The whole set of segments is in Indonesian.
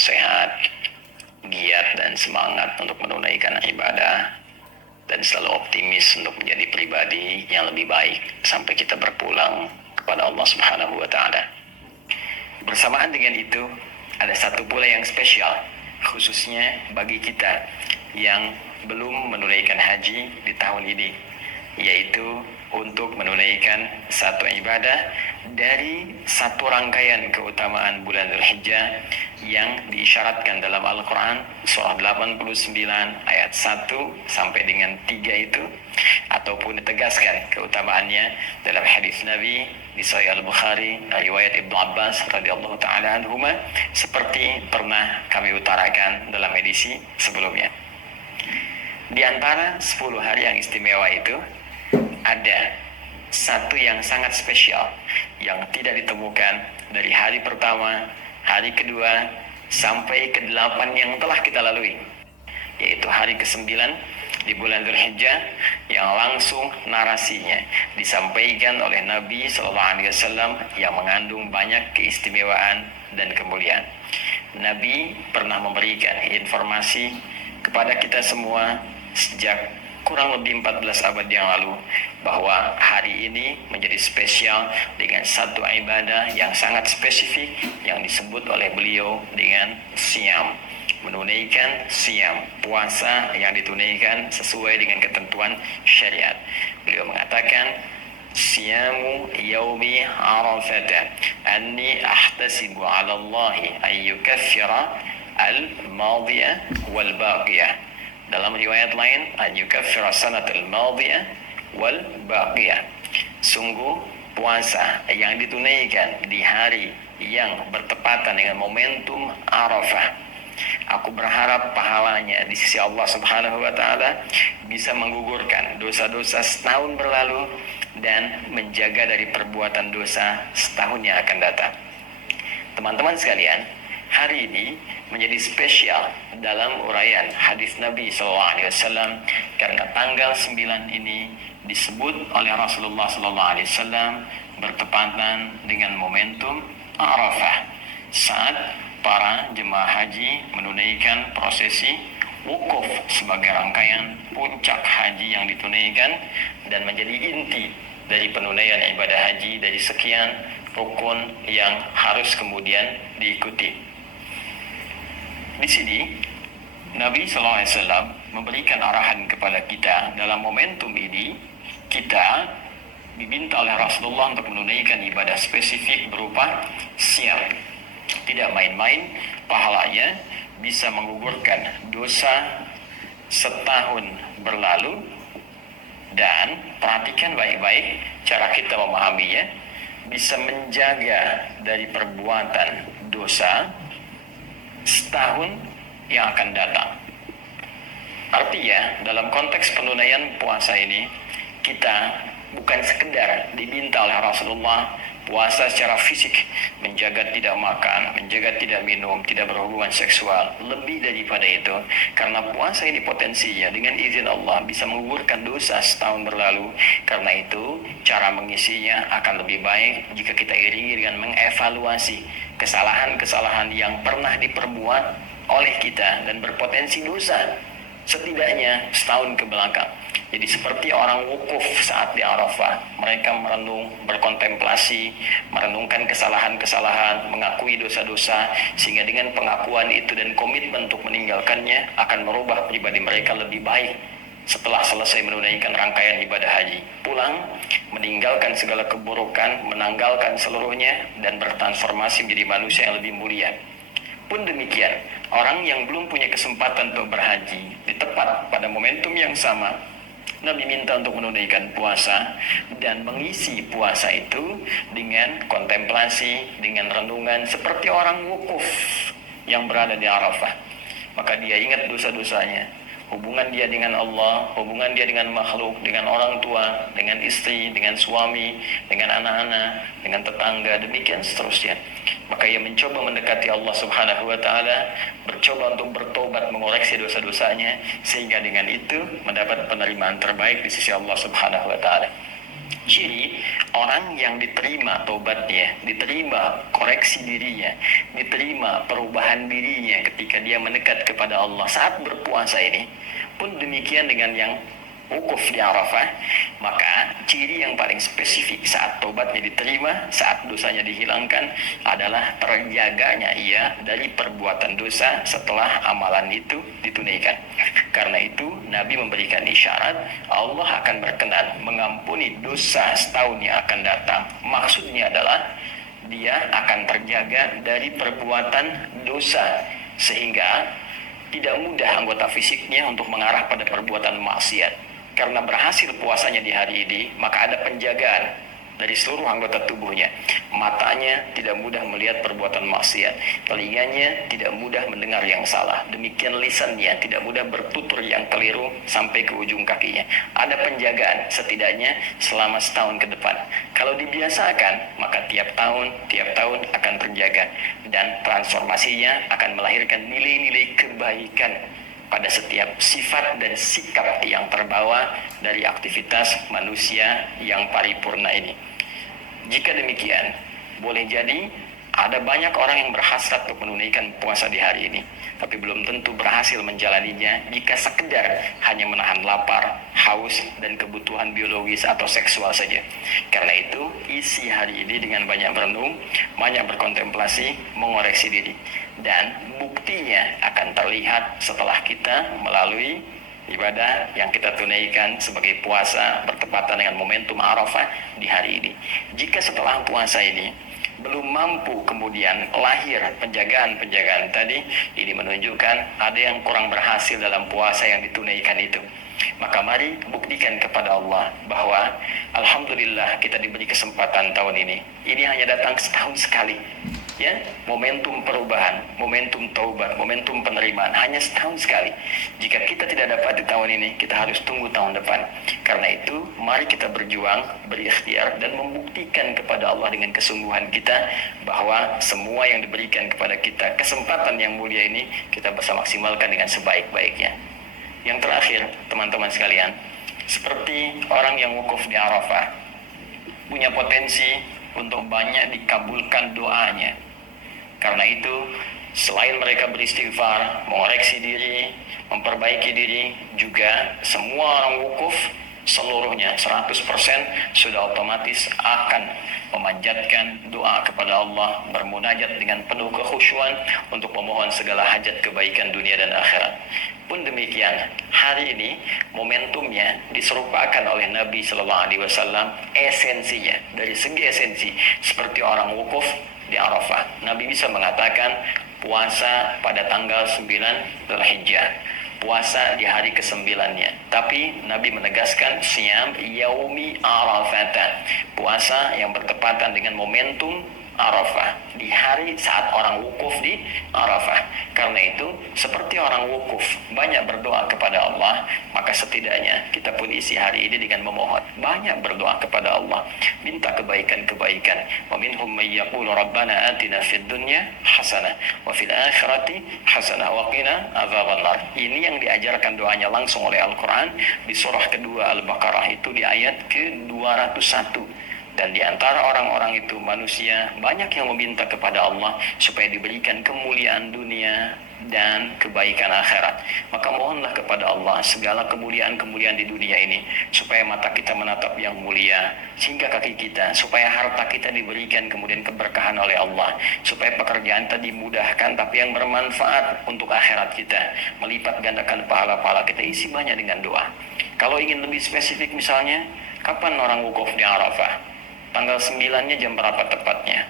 sehat, giat dan semangat untuk menunaikan ibadah, dan selalu optimis untuk menjadi pribadi yang lebih baik sampai kita berpulang kepada Allah Subhanahu wa Ta'ala. Bersamaan dengan itu, ada satu pula yang spesial, khususnya bagi kita yang belum menunaikan haji di tahun ini, yaitu untuk menunaikan satu ibadah dari satu rangkaian keutamaan bulan Dzulhijjah yang diisyaratkan dalam Al-Quran surah 89 ayat 1 sampai dengan 3 itu, ataupun ditegaskan keutamaannya dalam hadis Nabi di Sahih Al-Bukhari riwayat Ibnu Abbas radhiyallahu taala anhuma, seperti pernah kami utarakan dalam edisi sebelumnya. Di antara 10 hari yang istimewa itu ada satu yang sangat spesial yang tidak ditemukan dari hari pertama, hari kedua, sampai ke-8 yang telah kita lalui, yaitu hari ke-9 di bulan Dzulhijjah, yang langsung narasinya disampaikan oleh Nabi SAW yang mengandung banyak keistimewaan dan kemuliaan. Nabi pernah memberikan informasi kepada kita semua sejak kurang lebih 14 abad yang lalu bahwa hari ini menjadi spesial dengan satu ibadah yang sangat spesifik yang disebut oleh beliau dengan siyam, menunaikan siyam, puasa yang ditunaikan sesuai dengan ketentuan syariat. Beliau mengatakan, siyamu yaumi arafata anni ahtasibu ala Allahi ayyukaffira al-madiyah wal-baqiyah. Dalam riwayat lain, an yukaffira sanatal madiyah wal baqiyah. Sungguh puasa yang ditunaikan di hari yang bertepatan dengan momentum Arafah, aku berharap pahalanya di sisi Allah Subhanahu wa Ta'ala bisa menggugurkan dosa-dosa setahun berlalu dan menjaga dari perbuatan dosa setahun yang akan datang. Teman-teman sekalian, hari ini menjadi spesial dalam uraian hadis Nabi SAW karena tanggal 9 ini disebut oleh Rasulullah SAW bertepatan dengan momentum Arafah, saat para jemaah haji menunaikan prosesi wukuf sebagai rangkaian puncak haji yang ditunaikan dan menjadi inti dari penunaian ibadah haji dari sekian rukun yang harus kemudian diikuti. Di sini Nabi SAW memberikan arahan kepada kita dalam momentum ini. Kita diminta oleh Rasulullah untuk menunaikan ibadah spesifik berupa siyam. Tidak main-main, pahalanya bisa menggugurkan dosa setahun berlalu. Dan perhatikan baik-baik cara kita memahaminya, bisa menjaga dari perbuatan dosa setahun yang akan datang. Artinya dalam konteks penunaian puasa ini, kita bukan sekedar diminta oleh Rasulullah puasa secara fisik, menjaga tidak makan, menjaga tidak minum, tidak berhubungan seksual. Lebih daripada itu, karena puasa ini potensinya dengan izin Allah bisa menggugurkan dosa setahun berlalu. Karena itu cara mengisinya akan lebih baik jika kita iringi dengan mengevaluasi kesalahan-kesalahan yang pernah diperbuat oleh kita dan berpotensi dosa setidaknya setahun ke belakang. Jadi seperti orang wukuf saat di Arafah, mereka merenung, berkontemplasi, merenungkan kesalahan-kesalahan, mengakui dosa-dosa, sehingga dengan pengakuan itu dan komitmen untuk meninggalkannya akan merubah pribadi mereka lebih baik setelah selesai menunaikan rangkaian ibadah haji. Pulang, meninggalkan segala keburukan, menanggalkan seluruhnya, dan bertransformasi menjadi manusia yang lebih mulia. Pun demikian, orang yang belum punya kesempatan untuk berhaji di tepat pada momentum yang sama, Nabi minta untuk menunaikan puasa dan mengisi puasa itu dengan kontemplasi, dengan renungan seperti orang wukuf yang berada di Arafah. Maka dia ingat dosa-dosanya, hubungan dia dengan Allah, hubungan dia dengan makhluk, dengan orang tua, dengan istri, dengan suami, dengan anak-anak, dengan tetangga, demikian seterusnya. Maka ia mencoba mendekati Allah Subhanahu wa Ta'ala, bercoba untuk bertobat, mengoreksi dosa-dosanya, sehingga dengan itu mendapat penerimaan terbaik di sisi Allah Subhanahu wa Ta'ala. Ciri orang yang diterima tobatnya, diterima koreksi dirinya, diterima perubahan dirinya ketika dia mendekat kepada Allah saat berpuasa ini, pun demikian dengan yang wukuf di Arafah, maka ciri yang paling spesifik saat tobatnya diterima, saat dosanya dihilangkan adalah terjaganya ia dari perbuatan dosa setelah amalan itu ditunaikan. Karena itu Nabi memberikan isyarat Allah akan berkenan mengampuni dosa setahun yang akan datang. Maksudnya adalah dia akan terjaga dari perbuatan dosa sehingga tidak mudah anggota fisiknya untuk mengarah pada perbuatan maksiat. Karena berhasil puasanya di hari ini, maka ada penjagaan dari seluruh anggota tubuhnya. Matanya tidak mudah melihat perbuatan maksiat, telinganya tidak mudah mendengar yang salah, demikian lisannya tidak mudah bertutur yang keliru sampai ke ujung kakinya. Ada penjagaan setidaknya selama setahun ke depan. Kalau dibiasakan, maka tiap tahun akan terjaga, dan transformasinya akan melahirkan nilai-nilai kebaikan pada setiap sifat dan sikap yang terbawa dari aktivitas manusia yang paripurna ini. Jika demikian, boleh jadi ada banyak orang yang berhasrat untuk menunaikan puasa di hari ini, tapi belum tentu berhasil menjalaninya jika sekedar hanya menahan lapar, haus, dan kebutuhan biologis atau seksual saja. Karena itu, isi hari ini dengan banyak merenung, banyak berkontemplasi, mengoreksi diri. Dan buktinya akan terlihat setelah kita melalui ibadah yang kita tunaikan sebagai puasa bertepatan dengan momentum Arafah di hari ini. Jika setelah puasa ini belum mampu kemudian lahir penjagaan-penjagaan tadi, ini menunjukkan ada yang kurang berhasil dalam puasa yang ditunaikan itu. Maka mari buktikan kepada Allah bahwa alhamdulillah kita diberi kesempatan tahun ini. Ini hanya datang setahun sekali. Ya, momentum perubahan, momentum taubat, momentum penerimaan hanya setahun sekali. Jika kita tidak dapat di tahun ini, kita harus tunggu tahun depan. Karena itu, mari kita berjuang, berikhtiar, dan membuktikan kepada Allah dengan kesungguhan kita bahwa semua yang diberikan kepada kita, kesempatan yang mulia ini, kita bisa maksimalkan dengan sebaik-baiknya. Yang terakhir, teman-teman sekalian, seperti orang yang wukuf di Arafah, punya potensi untuk banyak dikabulkan doanya. Karena itu, selain mereka beristighfar, mengoreksi diri, memperbaiki diri, juga semua orang wukuf seluruhnya 100% sudah otomatis akan memanjatkan doa kepada Allah, bermunajat dengan penuh kekhusyuan untuk memohon segala hajat kebaikan dunia dan akhirat. Pun demikian, hari ini momentumnya diserupakan oleh Nabi Shallallahu Alaihi Wasallam, esensinya dari segi esensi seperti orang wukuf di Arafah. Nabi bisa mengatakan puasa pada tanggal 9 Dzulhijjah, puasa di hari ke-9-nya. Tapi Nabi menegaskan siyam yaumi Arafah, puasa yang bertepatan dengan momentum Arafah, di hari saat orang wukuf di Arafah. Karena itu, seperti orang wukuf banyak berdoa kepada Allah, maka setidaknya kita pun isi hari ini dengan memohon, banyak berdoa kepada Allah, minta kebaikan-kebaikan. Wa minhum may yaqulu rabbana atina fid dunya hasanah wa fil akhirati hasanah wa qina adzabannar. Ini yang diajarkan doanya langsung oleh Al-Qur'an di surah kedua Al-Baqarah itu di ayat ke-201. Dan di antara orang-orang itu manusia banyak yang meminta kepada Allah supaya diberikan kemuliaan dunia dan kebaikan akhirat. Maka mohonlah kepada Allah segala kemuliaan-kemuliaan di dunia ini, supaya mata kita menatap yang mulia, sehingga kaki kita, supaya harta kita diberikan kemudian keberkahan oleh Allah, supaya pekerjaan tadi dimudahkan tapi yang bermanfaat untuk akhirat kita, melipat gandakan pahala-pahala kita. Isi banyak dengan doa. Kalau ingin lebih spesifik misalnya, kapan orang wukuf di Arafah? Tanggal 9-nya jam berapa tepatnya?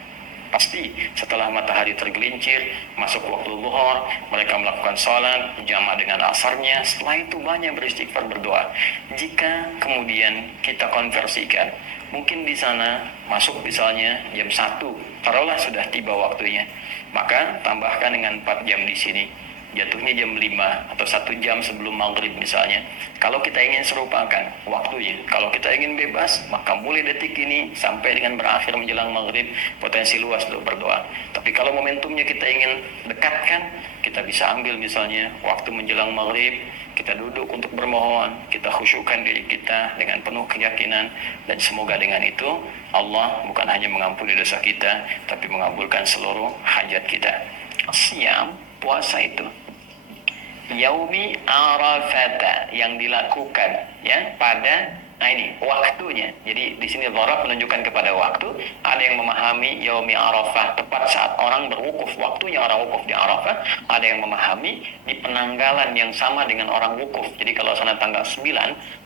Pasti setelah matahari tergelincir, masuk waktu zuhur, mereka melakukan sholat, jamaah dengan asarnya. Setelah itu banyak beristighfar, berdoa. Jika kemudian kita konversikan, mungkin di sana masuk misalnya jam 1, taruhlah sudah tiba waktunya. Maka tambahkan dengan 4 jam di sini, jatuhnya jam 5 atau 1 jam sebelum maghrib misalnya. Kalau kita ingin serupakan waktunya, kalau kita ingin bebas, maka mulai detik ini sampai dengan berakhir menjelang maghrib, potensi luas untuk berdoa. Tapi kalau momentumnya kita ingin dekatkan, kita bisa ambil misalnya waktu menjelang maghrib, kita duduk untuk bermohon, kita khusyukkan diri kita dengan penuh keyakinan, dan semoga dengan itu Allah bukan hanya mengampuni dosa kita, tapi mengabulkan seluruh hajat kita. Siam, puasa itu yaumi arafata, yang dilakukan ya pada ini waktunya. Jadi di sini dharab menunjukkan kepada waktu. Ada yang memahami yaumi arafah tepat saat orang berwukuf, waktunya orang wukuf di Arafah. Ada yang memahami di penanggalan yang sama dengan orang wukuf. Jadi kalau sana tanggal 9,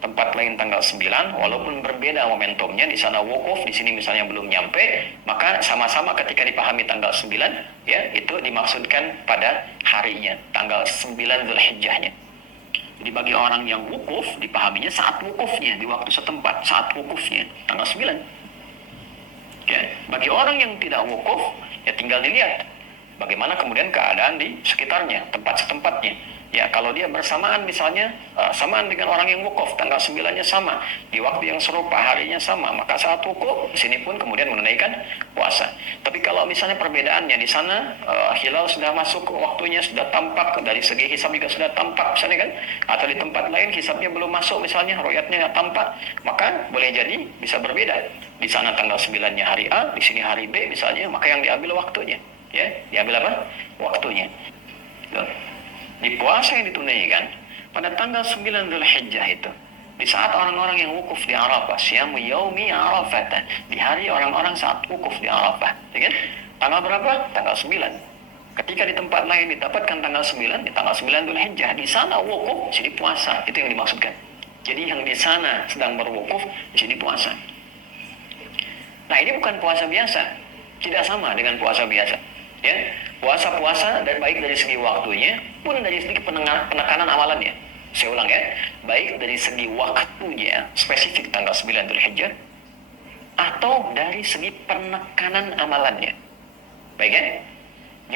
tempat lain tanggal 9, walaupun berbeda momentumnya, di sana wukuf, di sini misalnya belum nyampe, maka sama-sama ketika dipahami tanggal 9, ya itu dimaksudkan pada harinya, tanggal 9 Dzulhijjahnya. Jadi bagi orang yang wukuf, dipahaminya saat wukufnya, di waktu setempat, saat wukufnya, tanggal 9. Ya, bagi orang yang tidak wukuf, ya tinggal dilihat bagaimana kemudian keadaan di sekitarnya, tempat setempatnya. Ya, kalau dia bersamaan misalnya, samaan dengan orang yang wukuf, tanggal 9-nya sama, di waktu yang serupa, harinya sama, maka saat wukuf, di sini pun kemudian menunaikan puasa. Tapi kalau misalnya perbedaannya, di sana hilal sudah masuk waktunya, sudah tampak, dari segi hisab juga sudah tampak, misalnya kan, atau di tempat lain hisabnya belum masuk, misalnya royatnya nggak tampak, maka boleh jadi bisa berbeda. Di sana tanggal 9-nya hari A, di sini hari B misalnya, maka yang diambil waktunya. Ya, diambil apa? Waktunya. Tuh. Di puasa yang ditunaikan pada tanggal 9 Dzulhijjah itu, di saat orang-orang yang wukuf di Arafah, syamu yaumi Arafah, di hari orang-orang saat wukuf di Arafah, ya kan? Tanggal berapa? Tanggal 9. Ketika di tempat lain didapatkan tanggal 9, di tanggal 9 Dzulhijjah, di sana wukuf, di sini puasa, itu yang dimaksudkan. Jadi yang di sana sedang berwukuf, di sini puasa. Nah, ini bukan puasa biasa, tidak sama dengan puasa biasa. Ya, puasa-puasa dan baik dari segi waktunya pun dari segi penekanan amalannya. Saya ulang ya, baik dari segi waktunya spesifik tanggal 9 Dzulhijjah atau dari segi penekanan amalannya. Baik ya?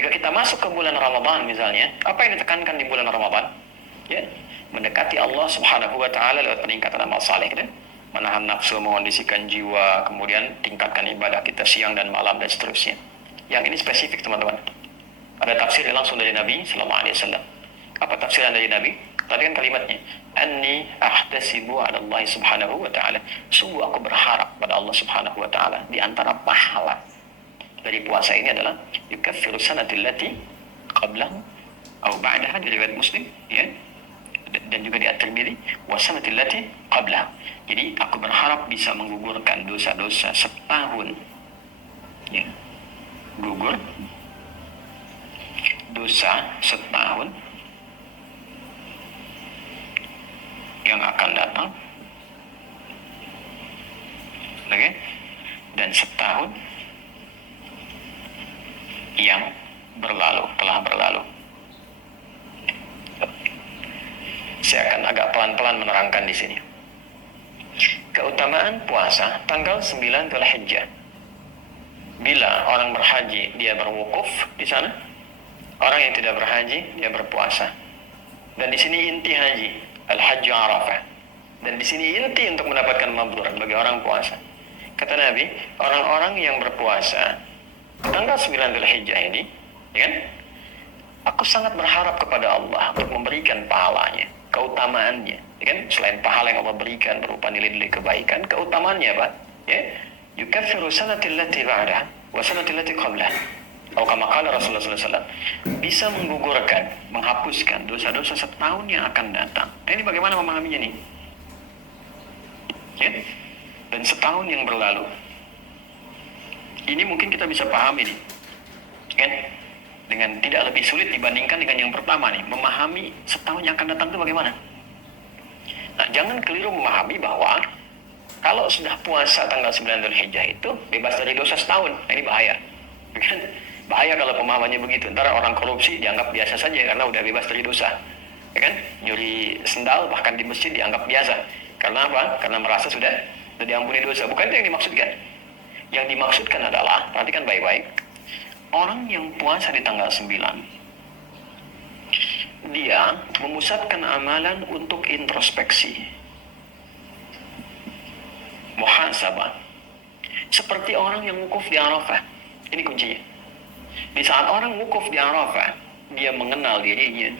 Jika kita masuk ke bulan Ramadan misalnya, apa yang ditekankan di bulan Ramadan? Ya, mendekati Allah Subhanahu wa taala lewat peningkatan amal saleh, kan? Menahan nafsu, mengondisikan jiwa, kemudian tingkatkan ibadah kita siang dan malam dan seterusnya. Yang ini spesifik teman-teman. Ada tafsir langsung dari Nabi Sallallahu Alaihi Wasallam. Apa tafsiran dari Nabi? Tadi kan kalimatnya, Anni ahtasibu ala Allah Subhanahu Wa Taala. Sungguh aku berharap pada Allah Subhanahu Wa Taala. Di antara pahala dari puasa ini adalah yukaffiru sanatil lati qablahu atau ba'daha, di riwayat Muslim, ya. Dan juga di At-Tirmidzi, wa sanatil lati qablahu. Jadi aku berharap bisa menggugurkan dosa-dosa setahun. Ya. Gugur dosa setahun yang akan datang, oke? Dan setahun yang telah berlalu. Saya akan agak pelan-pelan menerangkan di sini. Keutamaan puasa tanggal 9 Dzulhijjah. Bila orang berhaji, dia berwukuf di sana. Orang yang tidak berhaji, dia berpuasa. Dan di sini inti haji, al-hajju Arafah. Dan di sini inti untuk mendapatkan mabrur bagi orang puasa. Kata Nabi, orang-orang yang berpuasa tanggal 9 Dzulhijjah ini, ya kan? Aku sangat berharap kepada Allah untuk memberikan pahalanya, keutamaannya, ya kan? Selain pahala yang Allah berikan berupa nilai-nilai kebaikan, keutamaannya Pak, ya. Yukaffiru sanatil lati ba'daha wa sanatil lati qablaha. Atau kama qala Rasulullah sallallahu alaihi wasallam, bisa menggugurkan, menghapuskan dosa-dosa setahun yang akan datang. Nah, ini bagaimana memahaminya nih? Ya? Dan setahun yang berlalu. Ini mungkin kita bisa pahami nih. Kan? Dengan tidak lebih sulit dibandingkan dengan yang pertama nih, memahami setahun yang akan datang itu bagaimana? Nah, jangan keliru memahami bahwa kalau sudah puasa tanggal 9 Dzulhijjah itu bebas dari dosa setahun. Nah, ini bahaya. Kan? Bahaya kalau pemahamannya begitu. Ntar orang korupsi dianggap biasa saja karena udah bebas dari dosa. Ya kan? Nyuri sendal bahkan di masjid dianggap biasa. Karena apa? Karena merasa sudah diampuni dosa. Bukan itu yang dimaksudkan. Yang dimaksudkan adalah, perhatikan baik-baik, orang yang puasa di tanggal 9, dia memusatkan amalan untuk introspeksi, muhasabah, seperti orang yang wukuf di Arafah. Ini kuncinya. Di saat orang wukuf di Arafah, dia mengenal dirinya,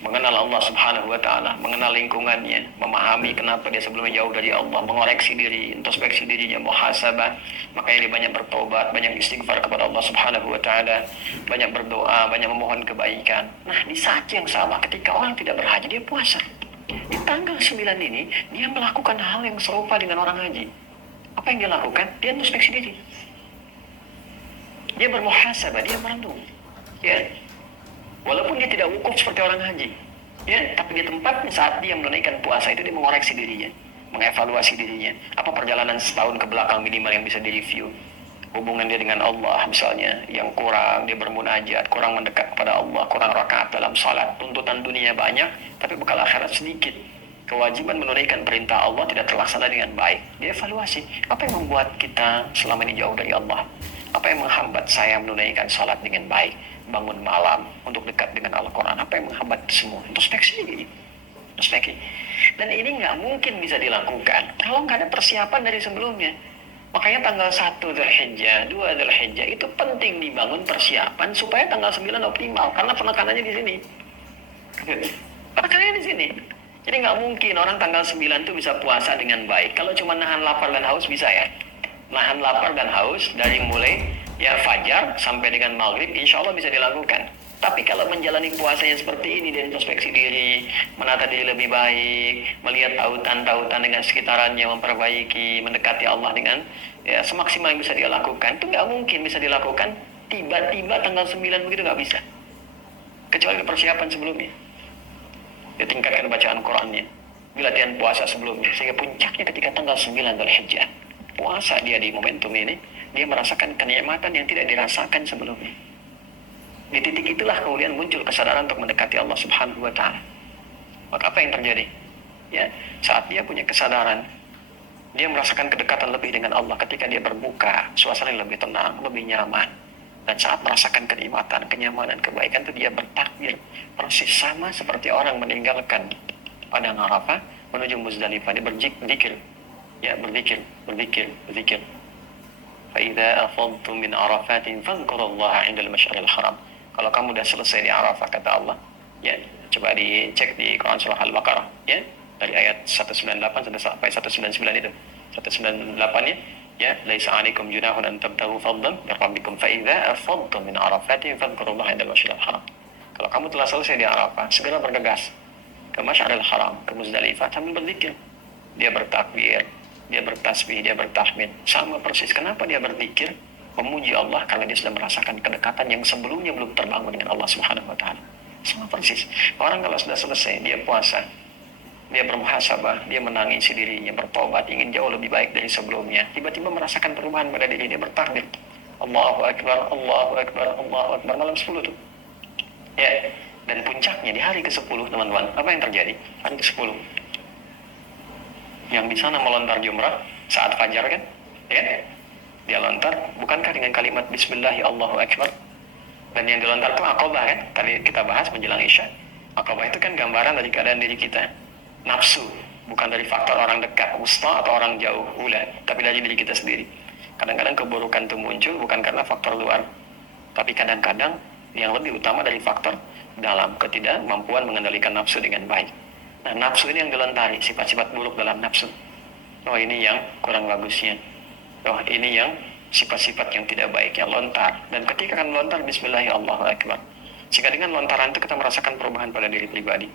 mengenal Allah Subhanahu wa Ta'ala, mengenal lingkungannya, memahami kenapa dia sebelumnya jauh dari Allah, mengoreksi diri, introspeksi dirinya, muhasabah. Makanya dia banyak bertobat, banyak istighfar kepada Allah Subhanahu wa Ta'ala, banyak berdoa, banyak memohon kebaikan. Nah, di saat yang sama ketika orang tidak berhaji, dia puasa. Di tanggal 9 ini, dia melakukan hal yang serupa dengan orang haji. Apa yang dia lakukan? Dia introspeksi diri. Dia bermuhasabah, dia merenung. Ya, walaupun dia tidak wukuf seperti orang haji, ya, tapi di tempatnya saat dia menunaikan puasa itu dia mengoreksi dirinya, mengevaluasi dirinya. Apa perjalanan setahun ke belakang minimal yang bisa direview? Hubungan dia dengan Allah misalnya yang kurang, dia bermunajat, kurang mendekat kepada Allah, kurang rakaat dalam salat. Tuntutan dunia banyak, tapi bekal akhirat sedikit. Kewajiban menunaikan perintah Allah tidak terlaksana dengan baik. Dia evaluasi, apa yang membuat kita selama ini jauh dari Allah? Apa yang menghambat saya menunaikan salat dengan baik? Bangun malam untuk dekat dengan Al-Quran, apa yang menghambat semua? Introspeksi diri. Introspeksi. Dan ini nggak mungkin bisa dilakukan kalau nggak ada persiapan dari sebelumnya. Makanya tanggal 1 Dzulhijjah, 2 Dzulhijjah itu penting dibangun persiapan supaya tanggal 9 optimal, karena penekanannya di sini. Penekanannya di sini. Jadi nggak mungkin orang tanggal 9 itu bisa puasa dengan baik. Kalau cuma nahan lapar dan haus bisa ya. Nahan lapar dan haus dari mulai ya fajar sampai dengan maghrib, insya Allah bisa dilakukan. Tapi kalau menjalani puasanya seperti ini, dan introspeksi diri, menata diri lebih baik, melihat tautan-tautan dengan sekitarannya, memperbaiki, mendekati Allah dengan ya semaksimal yang bisa dia lakukan, itu nggak mungkin bisa dilakukan tiba-tiba tanggal 9 begitu, nggak bisa. Kecuali persiapan sebelumnya. Dia tingkatkan bacaan Qurannya, latihan puasa sebelumnya, sehingga puncaknya ketika tanggal 9 Dzulhijjah. Puasa dia di momentum ini, dia merasakan kenikmatan yang tidak dirasakan sebelumnya. Di titik itulah kemudian muncul kesadaran untuk mendekati Allah Subhanahu wa Ta'ala. Maka apa yang terjadi? Ya, saat dia punya kesadaran, dia merasakan kedekatan lebih dengan Allah ketika dia berbuka, suasana lebih tenang, lebih nyaman. Dan saat merasakan kenikmatan, kenyamanan, kebaikan itu dia bertakbir, persis sama seperti orang meninggalkan padang Arafah menuju Muzdalifah. Dia berzikir. Ya, berzikir. فَإِذَا أَفَضْتُم مِّنْ عَرَفَاتٍ فَاذْكُرُوا اللَّهَ عِندَ الْمَشْعَرِ الْحَرَامِ. Kalau kamu sudah selesai di Arafah, kata Allah, ya, coba dicek di Quran surah Al-Baqarah, ya, dari ayat 198 sampai 199 itu. 198-nya, ya, laisa 'alaikum junahun an tabtaghu fadlan min rabbikum fa idza afadtum min arafatin fadhkurullaha 'inda al-mash'aril haram. Kalau kamu telah selesai di Arafah, segera bergegas ke Masy'aril Haram, ke Muzdalifah sambil berzikir. Dia bertakbir, dia bertasbih, dia bertahmid. Sama persis. Kenapa dia berzikir? Memuji Allah karena dia sudah merasakan kedekatan yang sebelumnya belum terbangun dengan Allah Subhanahu wa Ta'ala. Sama persis. Orang kalau sudah selesai, dia puasa, dia bermuhasabah, dia menangisi dirinya, bertobat, ingin jauh lebih baik dari sebelumnya. Tiba-tiba merasakan perubahan pada diri, dia bertakbir. Allahu Akbar, Allahu Akbar, Allahu Akbar. Malam 10 tuh. Ya. Dan puncaknya di hari ke-10, teman-teman. Apa yang terjadi? Hari ke-10. Yang di sana melontar jumrah saat fajar kan? Ya. Dia lontar, bukankah dengan kalimat Bismillah ya Allahu Akbar? Dan yang dilontar itu Aqabah kan? Tadi kita bahas menjelang Isya. Aqabah itu kan gambaran dari keadaan diri kita. Nafsu, bukan dari faktor orang dekat, wusta atau orang jauh, ula, tapi dari diri kita sendiri. Kadang-kadang keburukan itu muncul bukan karena faktor luar, tapi kadang-kadang yang lebih utama dari faktor dalam, ketidakmampuan mengendalikan nafsu dengan baik. Nah, nafsu ini yang dilontari, sifat-sifat buruk dalam nafsu. Oh, ini yang kurang bagusnya. Oh, ini yang sifat-sifat yang tidak baik yang lontar. Dan ketika akan lontar, Bismillahirrahmanirrahim. Jika dengan lontaran itu kita merasakan perubahan pada diri pribadi.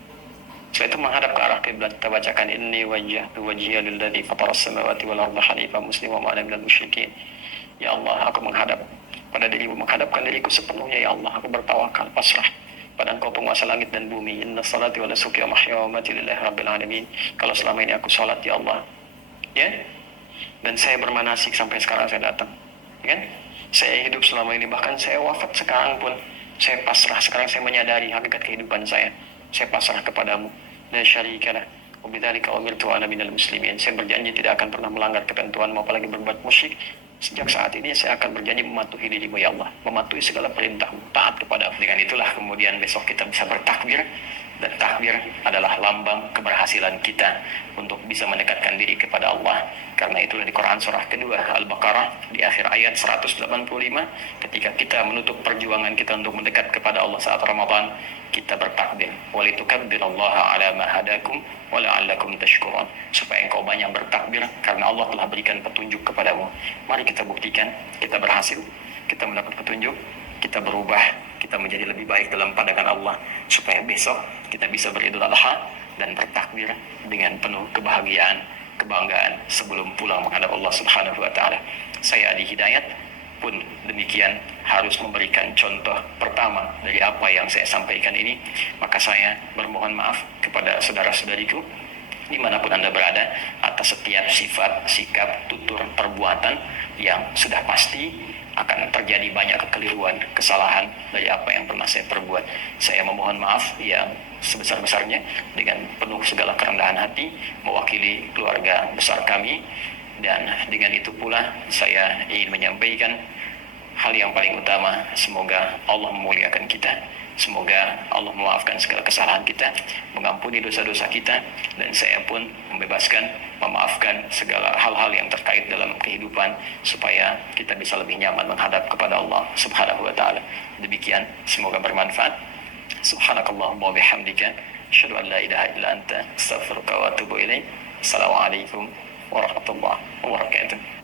Setelah itu menghadap ke arah kiblat, kita bacakan inni wajjahtu wajhiya lilladzi fataras samawati wal arda hanifan musliman wa ma ana minal musyrikin. Ya Allah, aku menghadap pada dirimu, menghadapkan diriku sepenuhnya. Ya Allah, aku bertawakal, pasrah pada Engkau penguasa langit dan bumi. Inna salati wa nusuki wa mahya wa mamati lillahi rabbil alamin. Kalau selama ini aku salat, ya Allah, ya, dan saya bermanasik sampai sekarang saya datang, ya kan? Saya hidup selama ini, bahkan saya wafat sekarang pun saya pasrah. Sekarang saya menyadari hakikat kehidupan saya pasrah kepadamu. La syarikalah wa bidzalika umirtu ana minal muslimin. Saya berjanji tidak akan pernah melanggar ketentuanmu, apalagi berbuat musyrik, Sejak saat ini saya akan berjanji mematuhi dirimu ya Allah, mematuhi segala perintahmu, taat kepada. Dengan itulah kemudian besok kita bisa bertakbir, dan takbir adalah lambang keberhasilan kita untuk bisa mendekatkan diri kepada Allah. Karena itulah di Quran surah kedua Al-Baqarah di akhir ayat 185, ketika kita menutup perjuangan kita untuk mendekat kepada Allah saat Ramadan, kita bertakbir, walitukabbirullaha ala ma hadakum wa la'allakum tashkurun, supaya engkau banyak bertakbir karena Allah telah berikan petunjuk kepadamu. Mari kita buktikan, kita berhasil, kita mendapat petunjuk, kita berubah, kita menjadi lebih baik dalam pandangan Allah, supaya besok kita bisa beridul adha dan bertakbir dengan penuh kebahagiaan, kebanggaan sebelum pulang menghadap Allah Subhanahu wa taala. Saya Adi Hidayat pun demikian harus memberikan contoh pertama dari apa yang saya sampaikan ini. Maka saya bermohon maaf kepada saudara-saudariku dimanapun Anda berada atas setiap sifat, sikap, tutur, perbuatan yang sudah pasti akan terjadi banyak kekeliruan, kesalahan dari apa yang pernah saya perbuat. Saya memohon maaf yang sebesar-besarnya dengan penuh segala kerendahan hati mewakili keluarga besar kami. Dan dengan itu pula saya ingin menyampaikan hal yang paling utama, semoga Allah memuliakan kita, semoga Allah memaafkan segala kesalahan kita, mengampuni dosa-dosa kita, dan saya pun membebaskan, memaafkan segala hal-hal yang terkait dalam kehidupan, supaya kita bisa lebih nyaman menghadap kepada Allah Subhanahu wa taala. Demikian, semoga bermanfaat. Subhanakallahumma wa bihamdika, asyhadu an la ilaha illa anta, astaghfiruka wa atubu ilaik. Assalamualaikum warahmatullahi wabarakatuh.